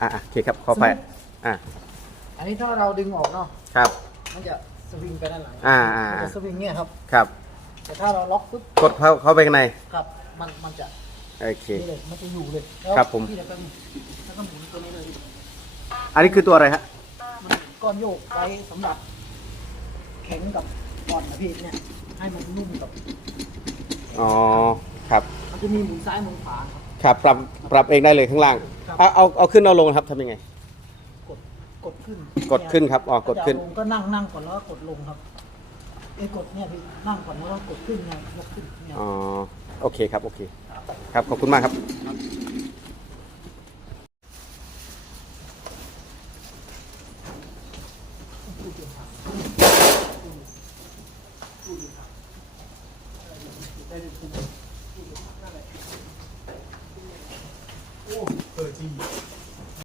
อะอะโอเคครับขอไปอะอันนี้ถ้าเราดึงออกเนาะครับ มันจะสวิงไปด้านหลังอ่าอ่ามันจะสวิงเนี่ยครับ ครับ แต่ถ้าเราล็อกปุ๊บกดเข้าเข้าไปข้างในครับ มันมันจะโอเคนี่เลยมันจะอยู่เลยแล้วครับผมพี่แล้วก็แล้วก็หมุนตัวนี้เลยอันนี้คือตัวอะไรฮะมันก้อนโยกไว้สำหรับแข็งกับอ่อนนะพี่เนี่ยให้มันนุ่มกับอ๋อครับ มันจะมีหมุนซ้ายหมุนขวาครับ ครับปรับปรับเองได้เลยข้างล่างครับเอาเอาเอาขึ้นเอาลงครับทำยังไง กดกดขึ้นกดขึ้นครับอ๋อกดขึ้นถ้าจะเอาลงก็นั่งนั่งก่อนแล้วก็กดลงครับไอ้ยกดเนี่ยพี่นั่งก่อนแล้วก็กดขึ้นไงยกขึ้นเนี่ยอ๋อโอเคครับ โอเค ครับ ขอบคุณมากครับโอ้เออ 设计